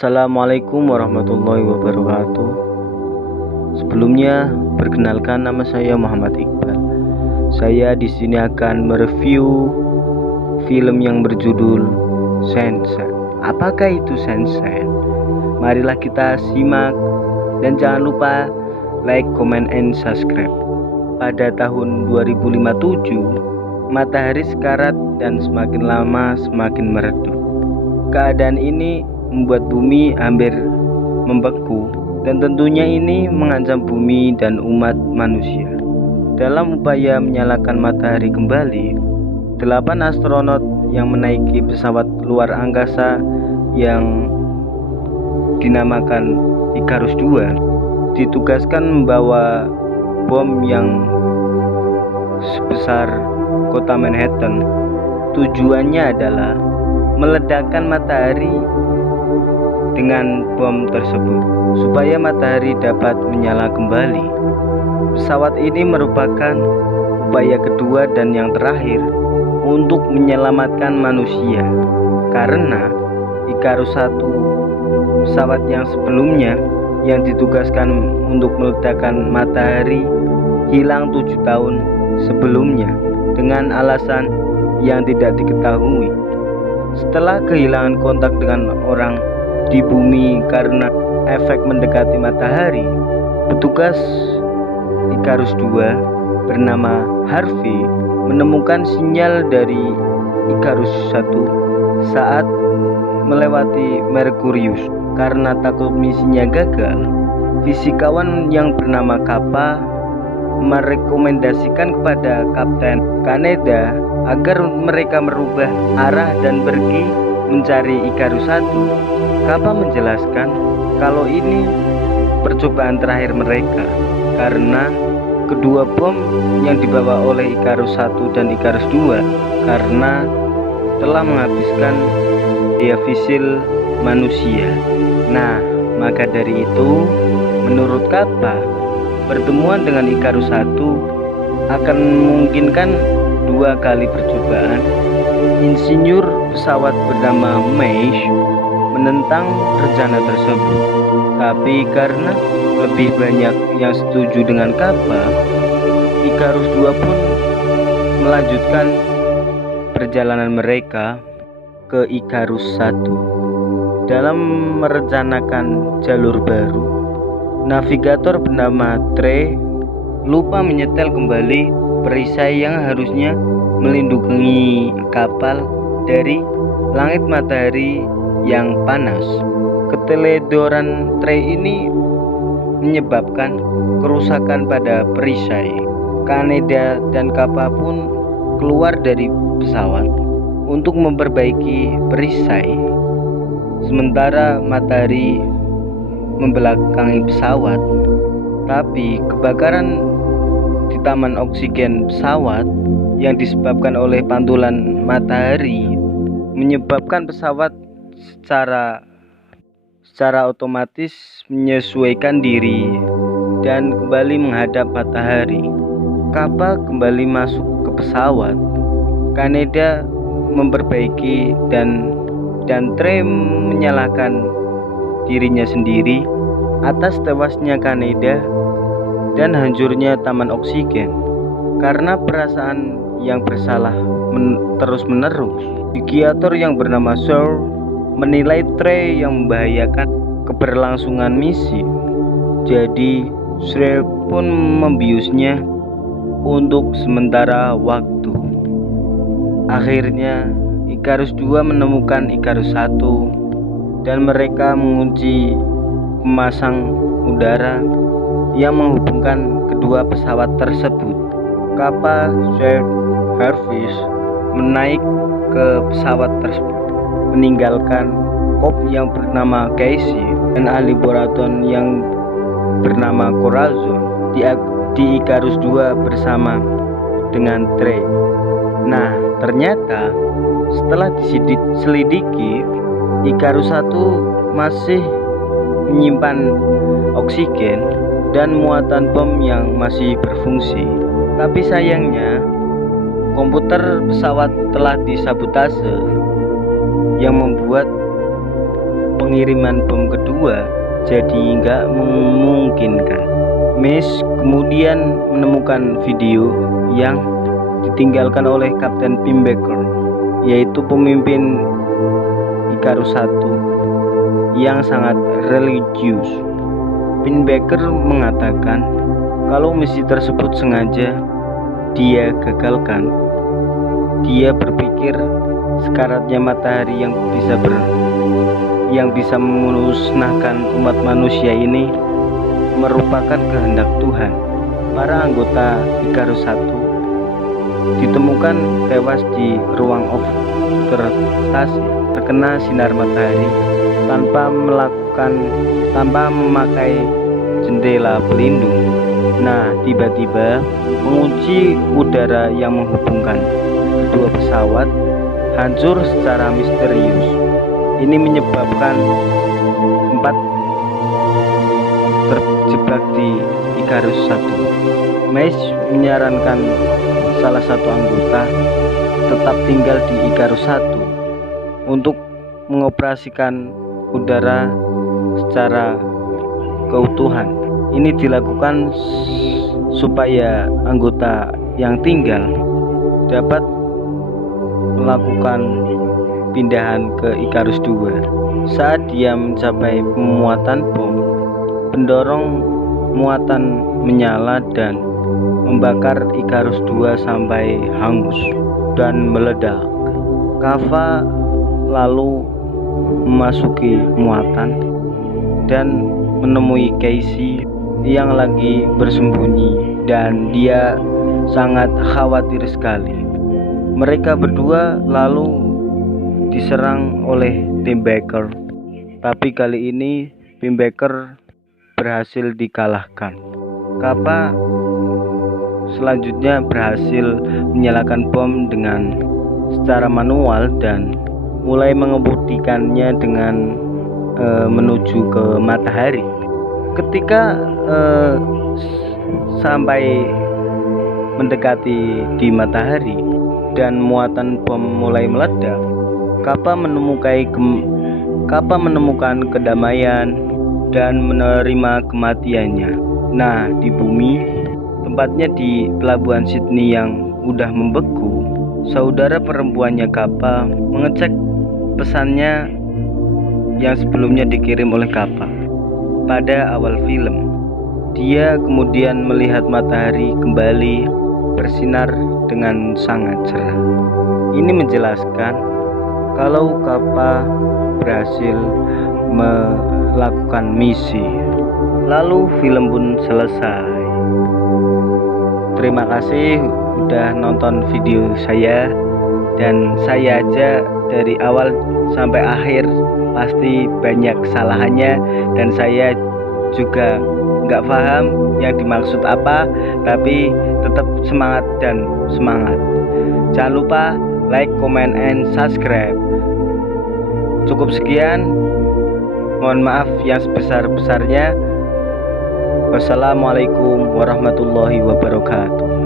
Assalamualaikum warahmatullahi wabarakatuh. Sebelumnya, perkenalkan nama saya Muhammad Iqbal. Saya di sini akan mereview film yang berjudul Sense8. Apakah itu Sense8? Marilah kita simak dan jangan lupa like, comment, and subscribe. Pada tahun 2057, matahari sekarat dan semakin lama semakin meredup. Keadaan ini membuat bumi hampir membeku, dan tentunya ini mengancam bumi dan umat manusia. Dalam upaya menyalakan matahari kembali, 8 astronot yang menaiki pesawat luar angkasa yang dinamakan Icarus II ditugaskan membawa bom yang sebesar kota Manhattan. Tujuannya adalah meledakkan matahari dengan bom tersebut supaya matahari dapat menyala kembali. Pesawat ini merupakan upaya kedua dan yang terakhir untuk menyelamatkan manusia, karena Icarus I, pesawat yang sebelumnya yang ditugaskan untuk meledakkan matahari, hilang 7 tahun sebelumnya dengan alasan yang tidak diketahui. Setelah kehilangan kontak dengan orang di bumi karena efek mendekati matahari, petugas Icarus II bernama Harvey menemukan sinyal dari Icarus I saat melewati Merkurius. Karena takut misinya gagal, fisikawan yang bernama Kappa merekomendasikan kepada Kapten Kaneda agar mereka merubah arah dan pergi mencari Icarus I. Kappa menjelaskan kalau ini percobaan terakhir mereka, karena kedua bom yang dibawa oleh Icarus I dan Icarus II karena telah menghabiskan daya fisil manusia. Nah, maka dari itu menurut Kappa, pertemuan dengan Icarus I akan memungkinkan 2 kali percobaan. Insinyur pesawat bernama Mesh menentang rencana tersebut, tapi karena lebih banyak yang setuju dengan Kappa, Icarus II pun melanjutkan perjalanan mereka ke Icarus I. Dalam merencanakan jalur baru, navigator bernama Trey lupa menyetel kembali perisai yang harusnya melindungi kapal dari langit matahari yang panas. Keteledoran Trey ini menyebabkan kerusakan pada perisai. Kaneda dan Kappa pun keluar dari pesawat untuk memperbaiki perisai, sementara matahari membelakangi pesawat. Tapi kebakaran di taman oksigen pesawat yang disebabkan oleh pantulan matahari menyebabkan pesawat secara otomatis menyesuaikan diri dan kembali menghadap matahari. Kappa kembali masuk ke pesawat. Kaneda memperbaiki dan Trey menyalahkan dirinya sendiri atas tewasnya Kaneda dan hancurnya taman oksigen karena perasaan yang bersalah terus-menerus. Navigator yang bernama Sir menilai Trey yang membahayakan keberlangsungan misi. Jadi Sir pun membiusnya untuk sementara waktu. Akhirnya Icarus II menemukan Icarus I dan mereka mengunci pemasang udara yang menghubungkan kedua pesawat tersebut. Kappa, Sir, Harvey menaik ke pesawat tersebut, meninggalkan Cobb yang bernama Casey dan ahli Boraton yang bernama Corazon di Icarus II bersama dengan Trey. Nah, ternyata setelah diselidiki, Icarus I masih menyimpan oksigen dan muatan bom yang masih berfungsi. Tapi sayangnya, komputer pesawat telah disabotase yang membuat pengiriman bom kedua jadi nggak memungkinkan. Mace kemudian menemukan video yang ditinggalkan oleh Kapten Pinbacker, yaitu pemimpin Icarus I yang sangat religius. Pinbacker mengatakan kalau misi tersebut sengaja dia gagalkan. Dia berpikir sekaratnya matahari yang bisa memusnahkan umat manusia ini merupakan kehendak Tuhan. Para anggota Icarus I ditemukan tewas di ruang observasi terkena sinar matahari tanpa memakai jendela pelindung. Nah, tiba-tiba pengunci udara yang menghubungkan kedua pesawat hancur secara misterius. Ini menyebabkan 4 terjebak di Icarus I. Mace menyarankan salah satu anggota tetap tinggal di Icarus I untuk mengoperasikan udara secara keutuhan. Ini dilakukan supaya anggota yang tinggal dapat melakukan pindahan ke Icarus II. Saat dia mencapai pemuatan bom, pendorong muatan menyala dan membakar Icarus II sampai hangus dan meledak. Kava lalu memasuki muatan dan menemui Casey yang lagi bersembunyi, dan dia sangat khawatir sekali. Mereka berdua lalu diserang oleh Pinbacker, tapi kali ini Pinbacker berhasil dikalahkan. Kappa selanjutnya berhasil menyalakan bom dengan secara manual dan mulai mengemudikannya dengan menuju ke matahari. Ketika sampai mendekati di matahari dan muatan bom mulai meledak, Kappa menemukan kedamaian dan menerima kematiannya. Nah, di bumi, tempatnya di pelabuhan Sydney yang udah membeku, saudara perempuannya Kappa mengecek pesannya yang sebelumnya dikirim oleh Kappa pada awal film. Dia kemudian melihat matahari kembali bersinar dengan sangat cerah. Ini menjelaskan kalau Kappa berhasil melakukan misi. Lalu film pun selesai. Terima kasih udah nonton video saya, dan saya aja dari awal sampai akhir pasti banyak kesalahannya, dan saya juga nggak paham yang dimaksud apa, tapi tetap semangat. Jangan lupa like, comment, and subscribe. Cukup sekian, mohon maaf yang sebesar-besarnya. Wassalamualaikum warahmatullahi wabarakatuh.